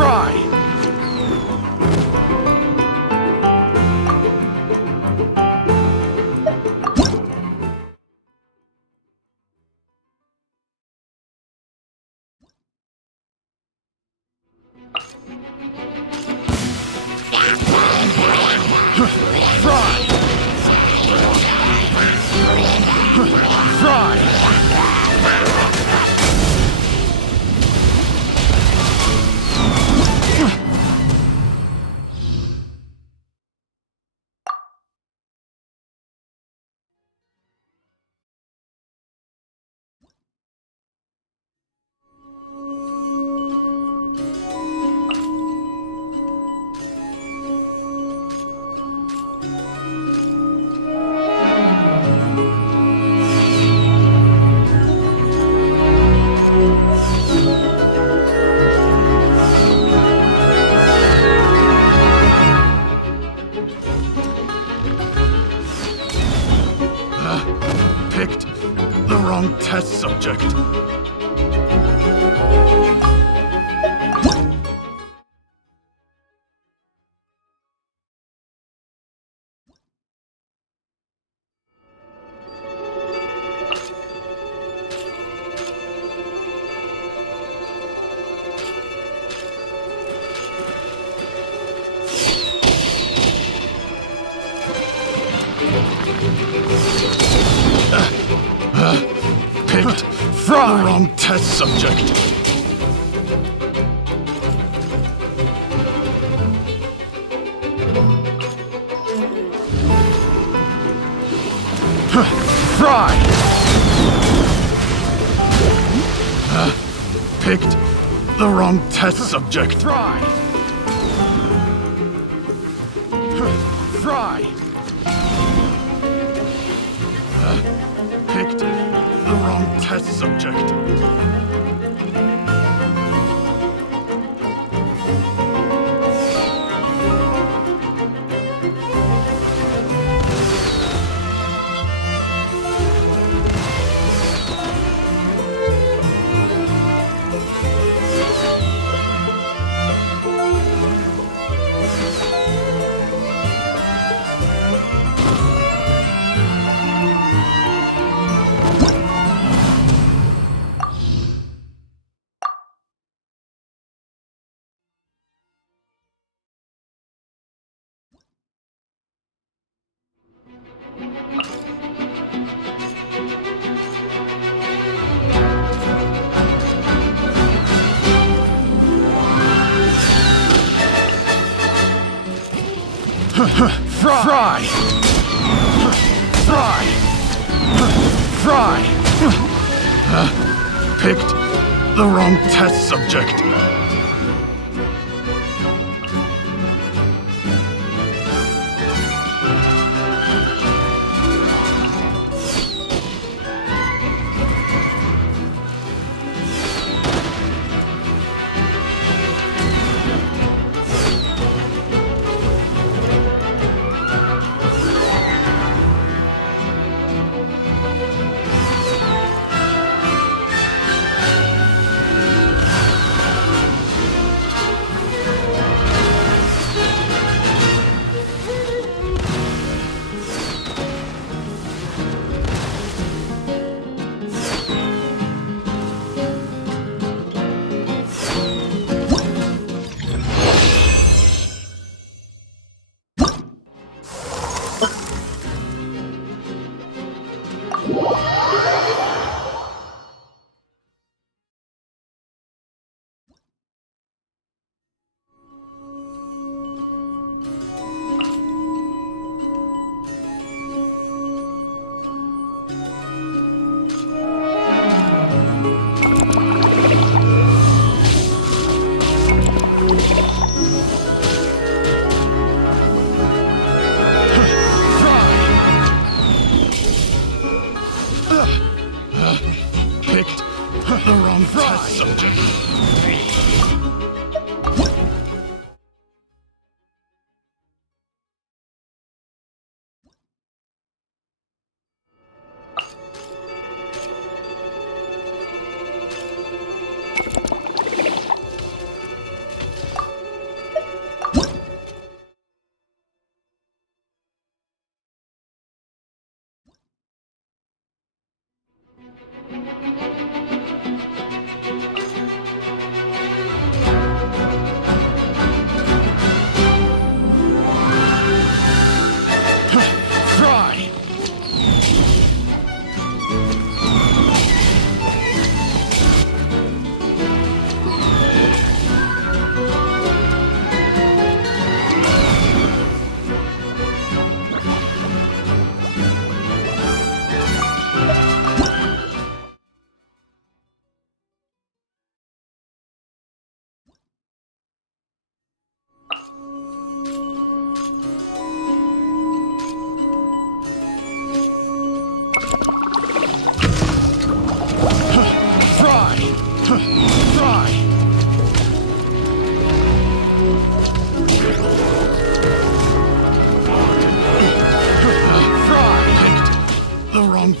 Fry! wrong test subject. Picked from the wrong test subject. Fry! Picked the wrong test subject. Fry! Fry! Picked the wrong test subject. Fry! Fry! Fry! Picked the wrong test subject. Picked the wrong test subject.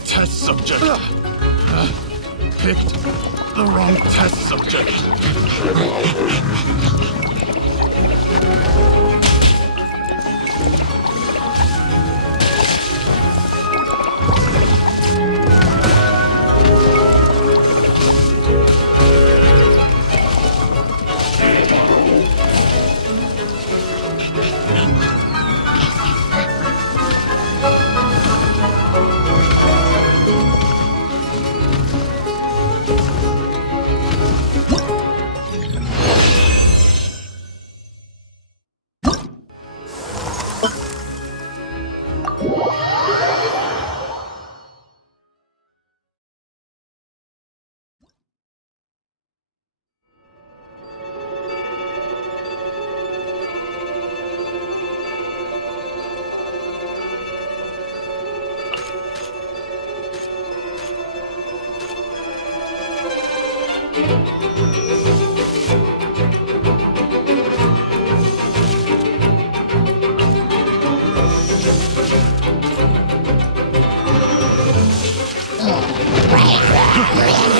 Test subject. picked the wrong test subject.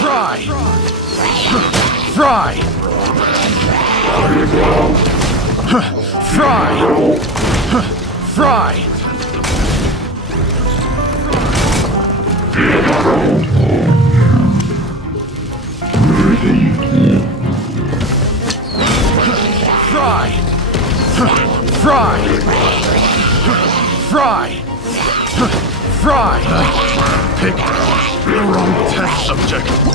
Fry! Fry! Fry! Fry! Fry! Fry! Fry! Fry! Picked the wrong test subject.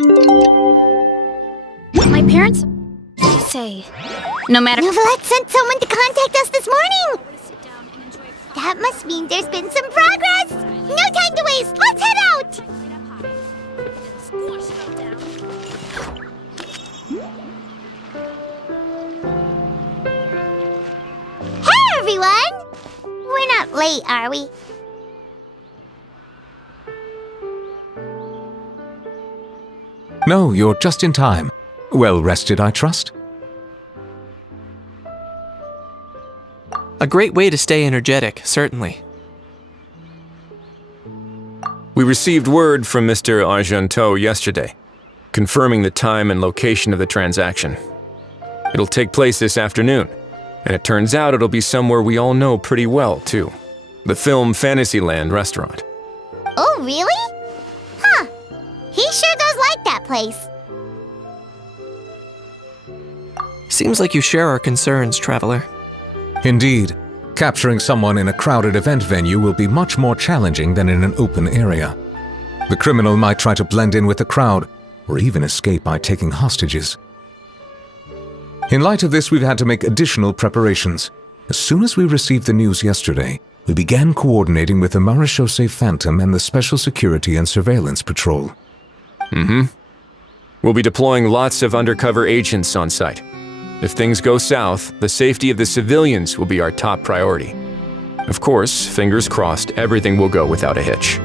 My parents say, no matter. Novelette sent someone to contact us this morning! That must mean there's been some progress! No time to waste! Let's head out! Hey, everyone! We're not late, are we? No, you're just in time. Well rested, I trust? A great way to stay energetic, certainly. We received word from Mr. Argenteau yesterday, confirming the time and location of the transaction. It'll take place this afternoon, and it turns out it'll be somewhere we all know pretty well, too. The Film Fantasyland restaurant. Oh, really? Huh. He sure does like that place. Seems like you share our concerns, Traveler. Indeed. Capturing someone in a crowded event venue will be much more challenging than in an open area. The criminal might try to blend in with the crowd, or even escape by taking hostages. In light of this, we've had to make additional preparations. As soon as we received the news yesterday, we began coordinating with the Marechaussee Phantom and the Special Security and Surveillance Patrol. We'll be deploying lots of undercover agents on site. If things go south, the safety of the civilians will be our top priority. Of course, fingers crossed, everything will go without a hitch.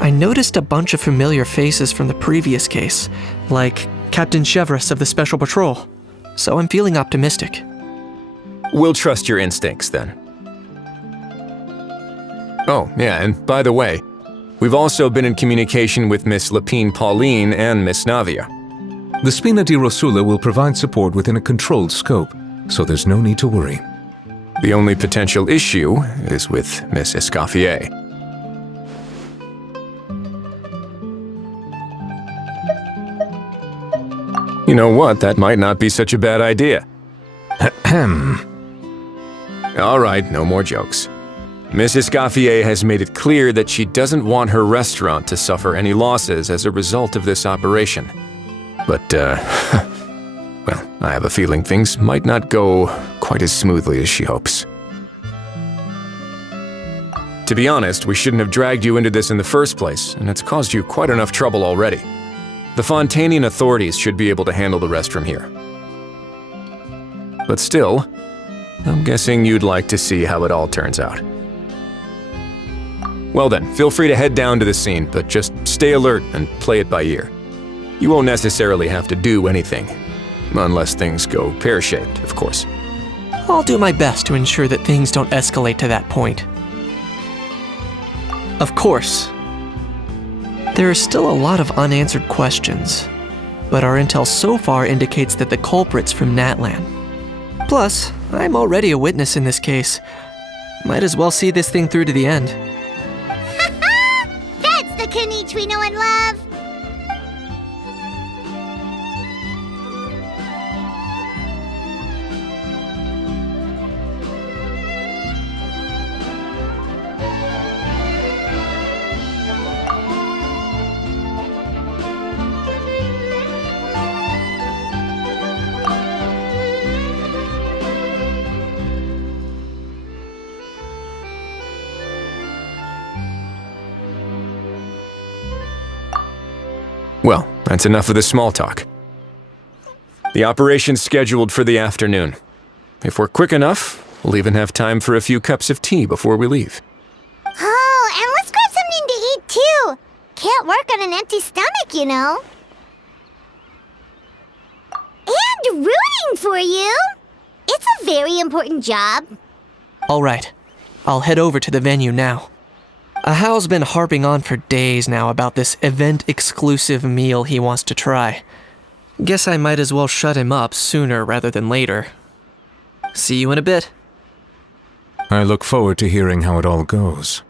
I noticed a bunch of familiar faces from the previous case, like Captain Chevreuse of the Special Patrol, so I'm feeling optimistic. We'll trust your instincts, then. Oh, yeah, and by the way, we've also been in communication with Miss Lapine Pauline and Miss Navia. The Spina di Rosula will provide support within a controlled scope, so there's no need to worry. The only potential issue is with Miss Escoffier. You know what, that might not be such a bad idea. All right, no more jokes. Miss Escoffier has made it clear that she doesn't want her restaurant to suffer any losses as a result of this operation. But, well, I have a feeling things might not go quite as smoothly as she hopes. To be honest, we shouldn't have dragged you into this in the first place, and it's caused you quite enough trouble already. The Fontanian authorities should be able to handle the rest from here. But still, I'm guessing you'd like to see how it all turns out. Well then, feel free to head down to the scene, but just stay alert and play it by ear. You won't necessarily have to do anything, unless things go pear-shaped, of course. I'll do my best to ensure that things don't escalate to that point. Of course, there are still a lot of unanswered questions, but our intel so far indicates that the culprit's from Natlan. Plus, I'm already a witness in this case. Might as well see this thing through to the end. That's the Kanichi we know and love! Well, that's enough of the small talk. The operation's scheduled for the afternoon. If we're quick enough, we'll even have time for a few cups of tea before we leave. Oh, and let's grab something to eat too! Can't work on an empty stomach, you know. And rooting for you! It's a very important job. All right, I'll head over to the venue now. Ahao's been harping on for days now about this event-exclusive meal he wants to try. Guess I might as well shut him up sooner rather than later. See you in a bit. I look forward to hearing how it all goes.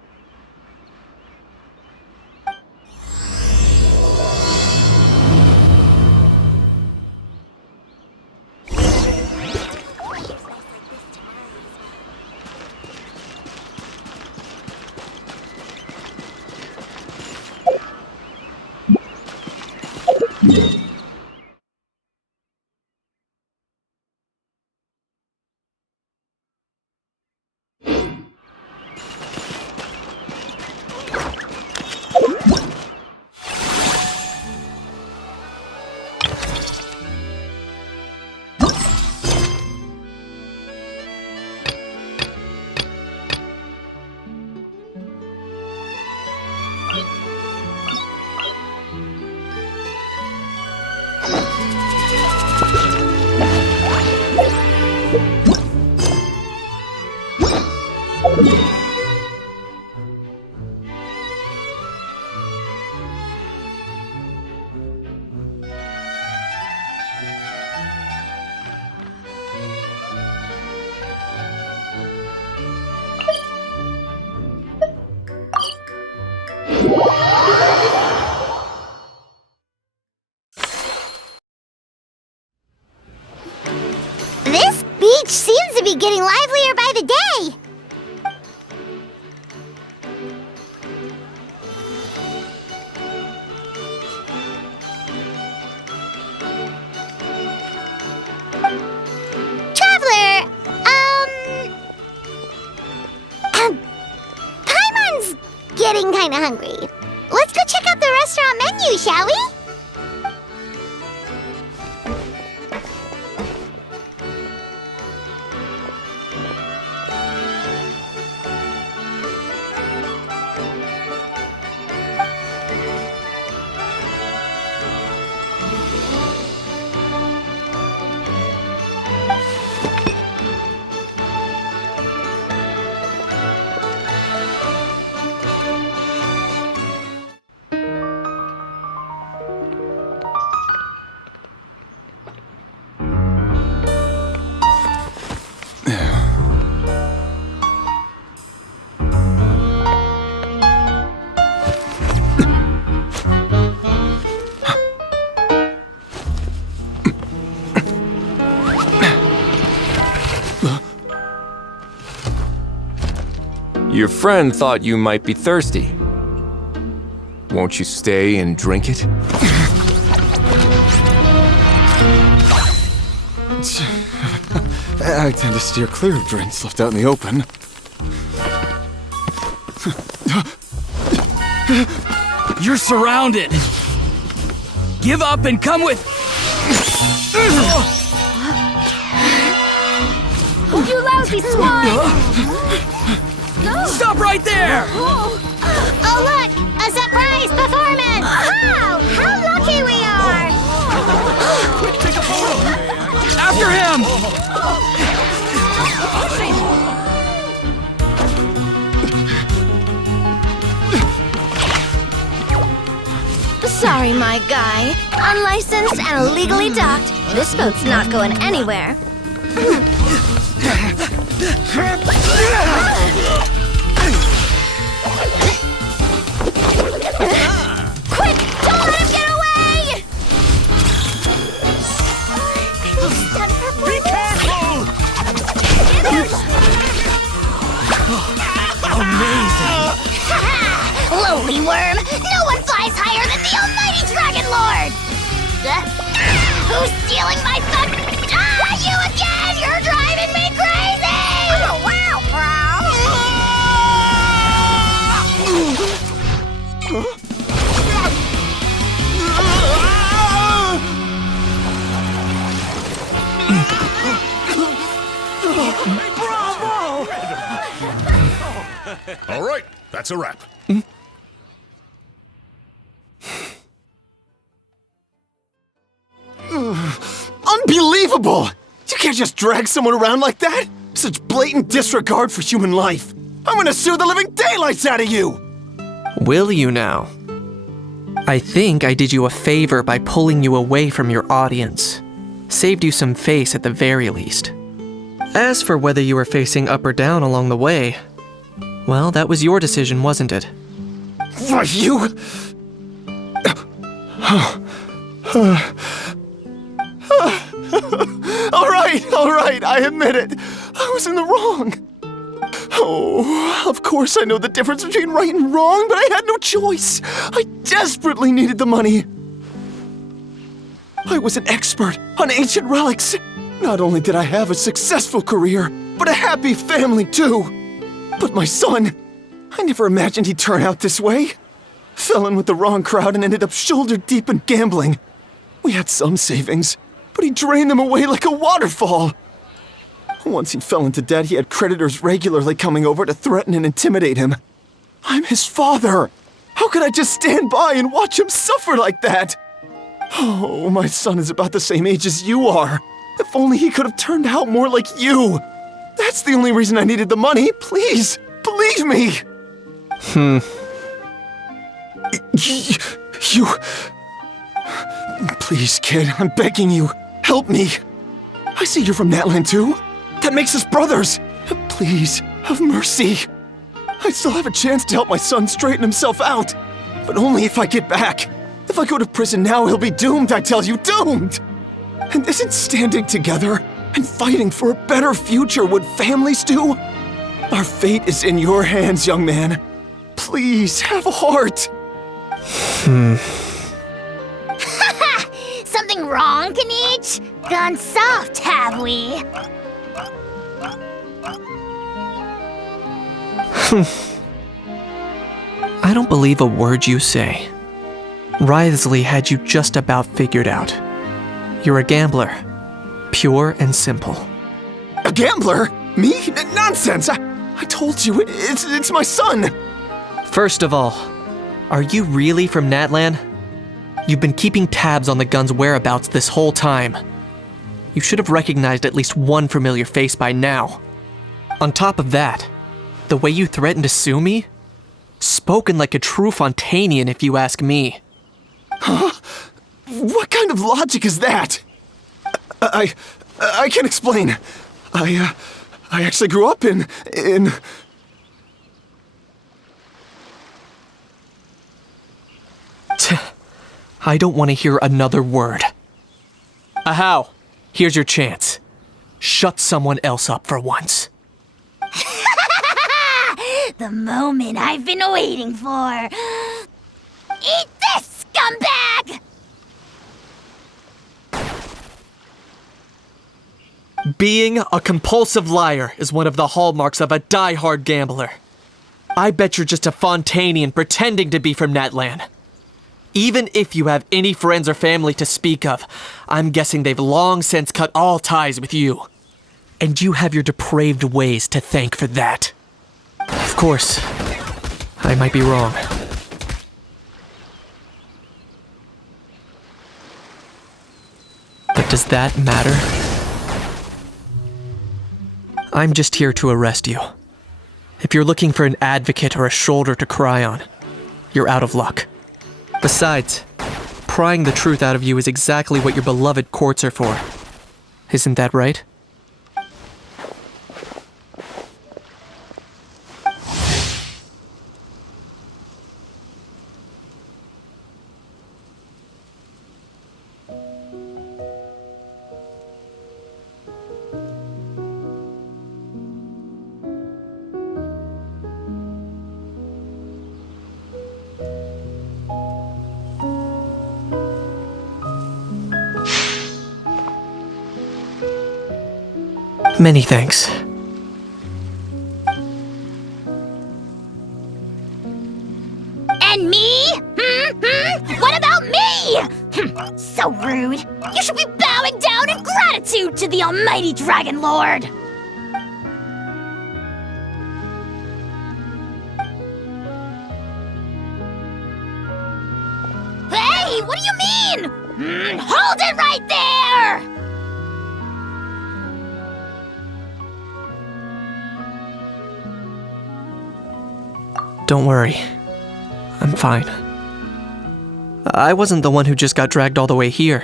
This beach seems to be getting livelier by the day. Traveler, Paimon's getting kinda hungry. Let's go check out the restaurant menu, shall we? Your friend thought you might be thirsty. Won't you stay and drink it? I tend to steer clear of drinks left out in the open. You're surrounded. Give up and come with. You lousy swine! Stop right there! Oh, look! A surprise performance! Wow! How lucky we are! Quick, take a photo! After him! Sorry, my guy. Unlicensed and illegally docked. This boat's not going anywhere. Quick! Don't let him get away! Be careful! Lowly worm! No one flies higher than the almighty Dragon Lord! Who's stealing my fun? You again! You're driving me crazy! Oh, wow, All right, that's a wrap. Unbelievable! You can't just drag someone around like that! Such blatant disregard for human life! I'm gonna sue the living daylights out of you! Will you now? I think I did you a favor by pulling you away from your audience. Saved you some face at the very least. As for whether you were facing up or down along the way, well, that was your decision, wasn't it? Why, you... All right, I admit it. I was in the wrong. Oh, of course I know the difference between right and wrong, but I had no choice. I desperately needed the money. I was an expert on ancient relics. Not only did I have a successful career, but a happy family too. But my son, I never imagined he'd turn out this way. Fell in with the wrong crowd and ended up shoulder deep in gambling. We had some savings, but he drained them away like a waterfall. Once he fell into debt, he had creditors regularly coming over to threaten and intimidate him. I'm his father. How could I just stand by and watch him suffer like that? Oh, my son is about the same age as you are. If only he could have turned out more like you. That's the only reason I needed the money. Please, Believe me! You... Please, kid, I'm begging you. Help me. I see you're from Natland too. That makes us brothers. Please, have mercy. I still have a chance to help my son straighten himself out. But only if I get back. If I go to prison now, he'll be doomed, I tell you, doomed! And isn't standing together and fighting for a better future what families do? Our fate is in your hands, young man. Please, have a heart. Something wrong, Kanich? Gone soft, have we? I don't believe a word you say. Wriothesley had you just about figured out. You're a gambler. Pure and simple. A gambler? Me? Nonsense! I told you, it's my son! First of all, are you really from Natlan? You've been keeping tabs on the gun's whereabouts this whole time. You should have recognized at least one familiar face by now. On top of that, the way you threatened to sue me? Spoken like a true Fontanian, if you ask me. Huh? What kind of logic is that? I can't explain. I actually grew up in... I don't want to hear another word. Ahau, here's your chance. Shut someone else up for once. The moment I've been waiting for. Eat this, scumbag! Being a compulsive liar is one of the hallmarks of a die-hard gambler. I bet you're just a Fontanian pretending to be from Natlan. Even if you have any friends or family to speak of, I'm guessing they've long since cut all ties with you. And you have your depraved ways to thank for that. Of course, I might be wrong. But does that matter? I'm just here to arrest you. If you're looking for an advocate or a shoulder to cry on, you're out of luck. Besides, prying the truth out of you is exactly what your beloved courts are for. Isn't that right? Many thanks. And me? What about me? So rude. You should be bowing down in gratitude to the almighty Dragon Lord. Hey, what do you mean? Hold it right there! Don't worry. I'm fine. I wasn't the one who just got dragged all the way here.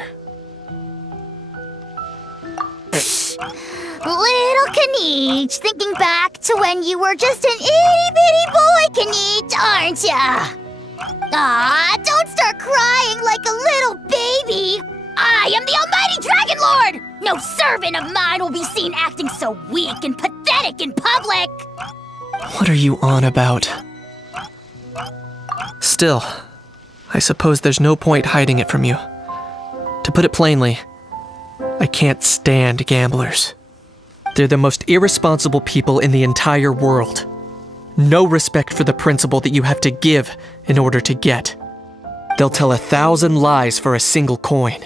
Little Kanich, thinking back to when you were just an itty-bitty boy, Kanich, aren't ya? Aw, don't start crying like a little baby. I am the almighty Dragon Lord! No servant of mine will be seen acting so weak and pathetic in public! What are you on about? Still, I suppose there's no point hiding it from you. To put it plainly, I can't stand gamblers. They're the most irresponsible people in the entire world. No respect for the principle that you have to give in order to get. They'll tell 1,000 lies for a single coin,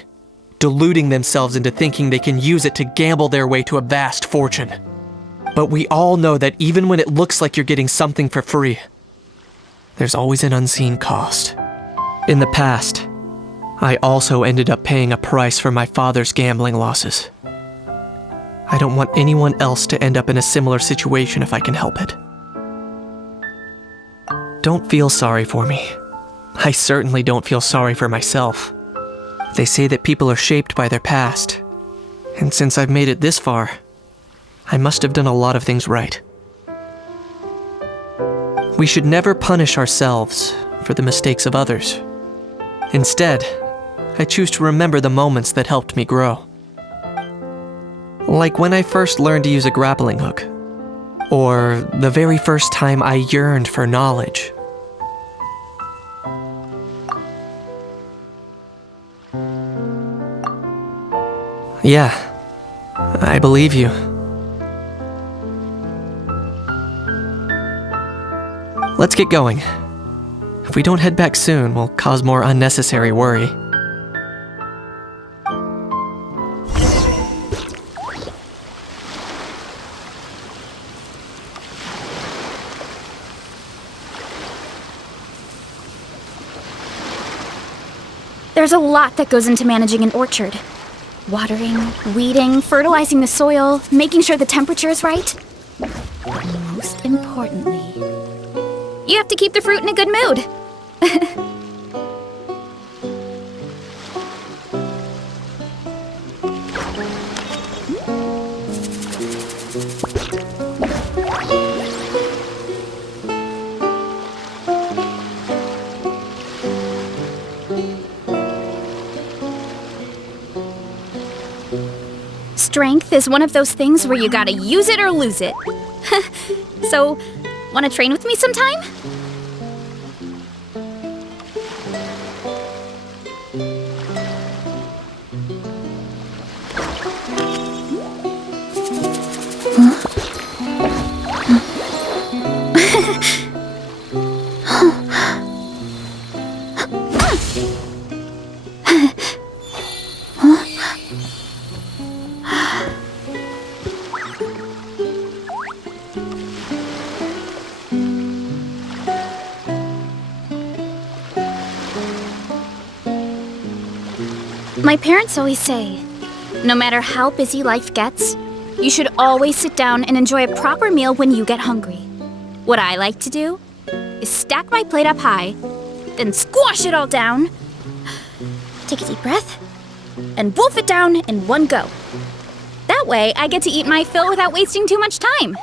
deluding themselves into thinking they can use it to gamble their way to a vast fortune. But we all know that even when it looks like you're getting something for free, there's always an unseen cost. In the past, I also ended up paying a price for my father's gambling losses. I don't want anyone else to end up in a similar situation if I can help it. don't feel sorry for me. I certainly don't feel sorry for myself. They say that people are shaped by their past. And since I've made it this far, I must have done a lot of things right. We should never punish ourselves for the mistakes of others. Instead, I choose to remember the moments that helped me grow. Like when I first learned to use a grappling hook, or the very first time I yearned for knowledge. Yeah, I believe you. Let's get going. If we don't head back soon, we'll cause more unnecessary worry. There's a lot that goes into managing an orchard. Watering, weeding, fertilizing the soil, making sure the temperature is right. But most importantly, you have to keep the fruit in a good mood. Strength is one of those things where you gotta use it or lose it. So, wanna train with me sometime? My parents always say, no matter how busy life gets, you should always sit down and enjoy a proper meal when you get hungry. What I like to do is stack my plate up high, then squash it all down, take a deep breath, and wolf it down in one go. That way, I get to eat my fill without wasting too much time.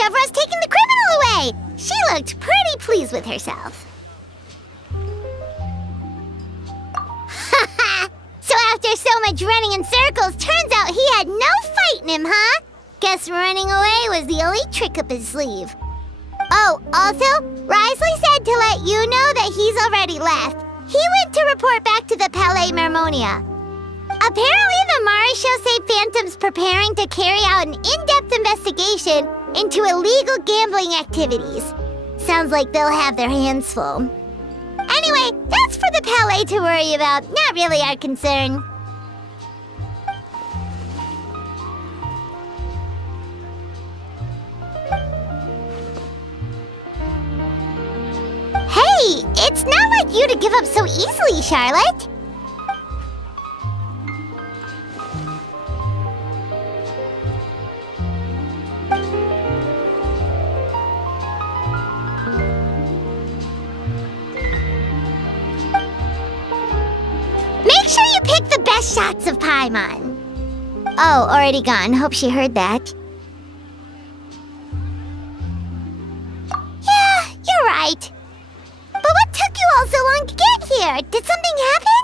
Chevra's taking the criminal away. She looked pretty pleased with herself. So after so much running in circles, turns out he had no fight in him, huh? Guess running away was the only trick up his sleeve. Oh, also, Risley said to let you know that he's already left. He went to report back to the Palais Mermonia. Apparently, the Maréchaux say Phantom's preparing to carry out an in-depth investigation into illegal gambling activities. Sounds like they'll have their hands full. Anyway, that's for the Palais to worry about, not really our concern. Hey, it's not like you to give up so easily, Charlotte. Make sure you pick the best shots of Paimon. Oh, already gone. Hope she heard that. Yeah, you're right. But what took you all so long to get here? Did something happen?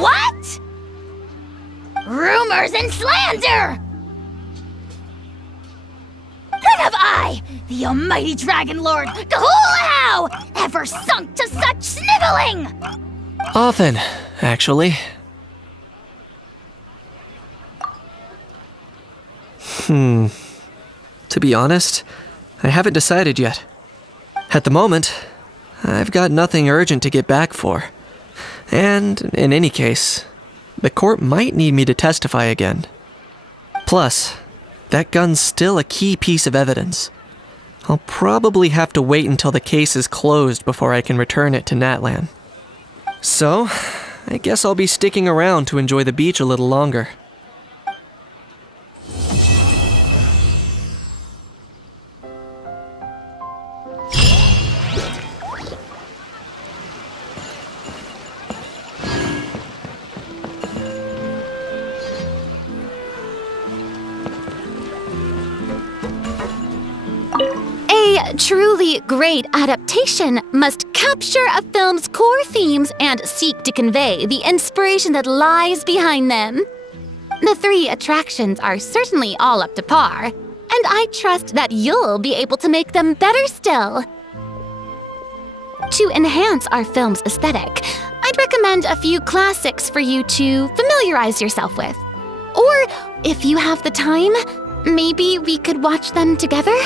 What? Rumors and slander! When have I, the almighty Dragon Lord, Kahulahau, ever sunk to such sniveling? Often, actually. To be honest, I haven't decided yet. At the moment, I've got nothing urgent to get back for. And, in any case, the court might need me to testify again. Plus, that gun's still a key piece of evidence. I'll probably have to wait until the case is closed before I can return it to Natlan. So, I guess I'll be sticking around to enjoy the beach a little longer. A truly great adaptation must capture a film's core themes and seek to convey the inspiration that lies behind them. The three attractions are certainly all up to par, and I trust that you'll be able to make them better still. To enhance our film's aesthetic, I'd recommend a few classics for you to familiarize yourself with. Or, if you have the time, maybe we could watch them together?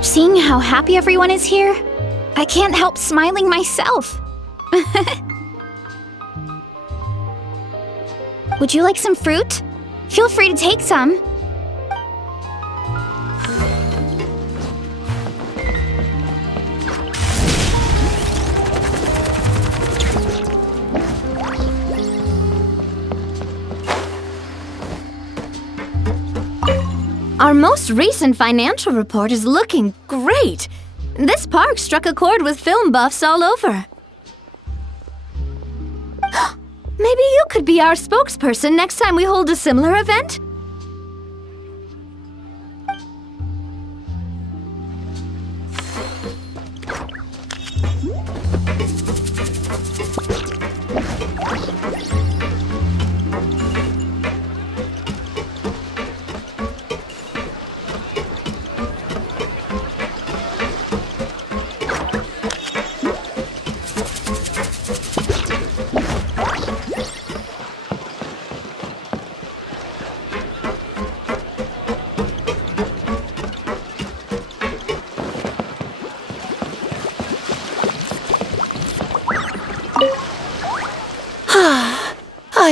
Seeing how happy everyone is here, I can't help smiling myself. Would you like some fruit? Feel free to take some. Our most recent financial report is looking great. This park struck a chord with film buffs all over. Maybe you could be our spokesperson next time we hold a similar event?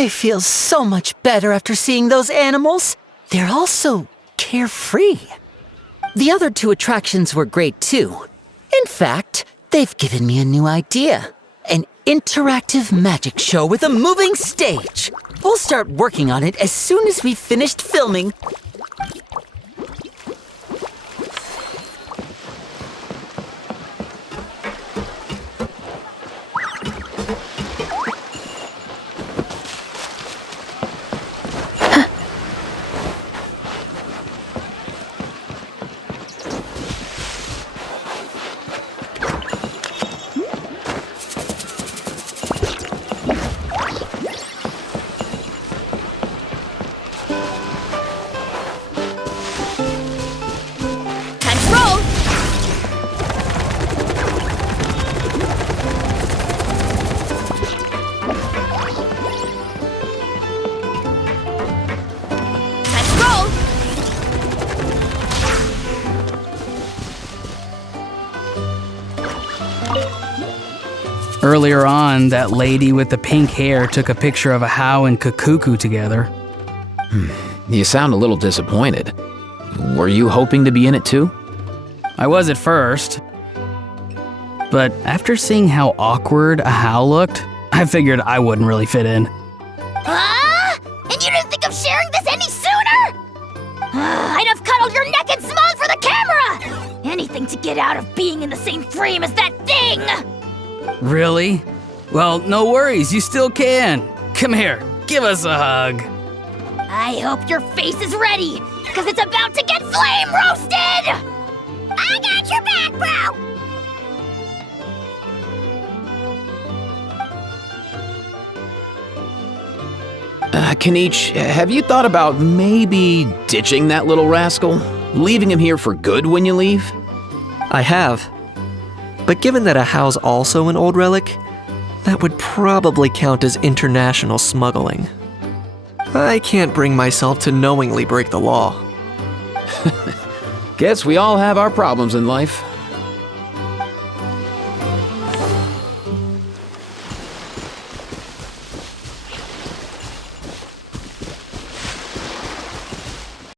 I feel so much better after seeing those animals. They're also carefree. The other two attractions were great too. In fact, they've given me a new idea. An interactive magic show with a moving stage. We'll start working on it as soon as we've finished filming. Time to roll! Time to roll! Earlier on, that lady with the pink hair took a picture of a How and Kakuku together. You sound a little disappointed. Were you hoping to be in it too? I was at first. But after seeing how awkward a How looked, I figured I wouldn't really fit in. Huh? And you didn't think of sharing this any sooner? I'd have cuddled your neck and smiled for the camera! Anything to get out of being in the same frame as that thing! Really? Well, no worries, you still can. Come here, give us a hug. I hope your face is ready, because it's about to get flame roasted! I got your back, bro! Kaniche, have you thought about maybe ditching that little rascal? Leaving him here for good when you leave? I have. But given that a How's also an old relic, that would probably count as international smuggling. I can't bring myself to knowingly break the law. Guess we all have our problems in life.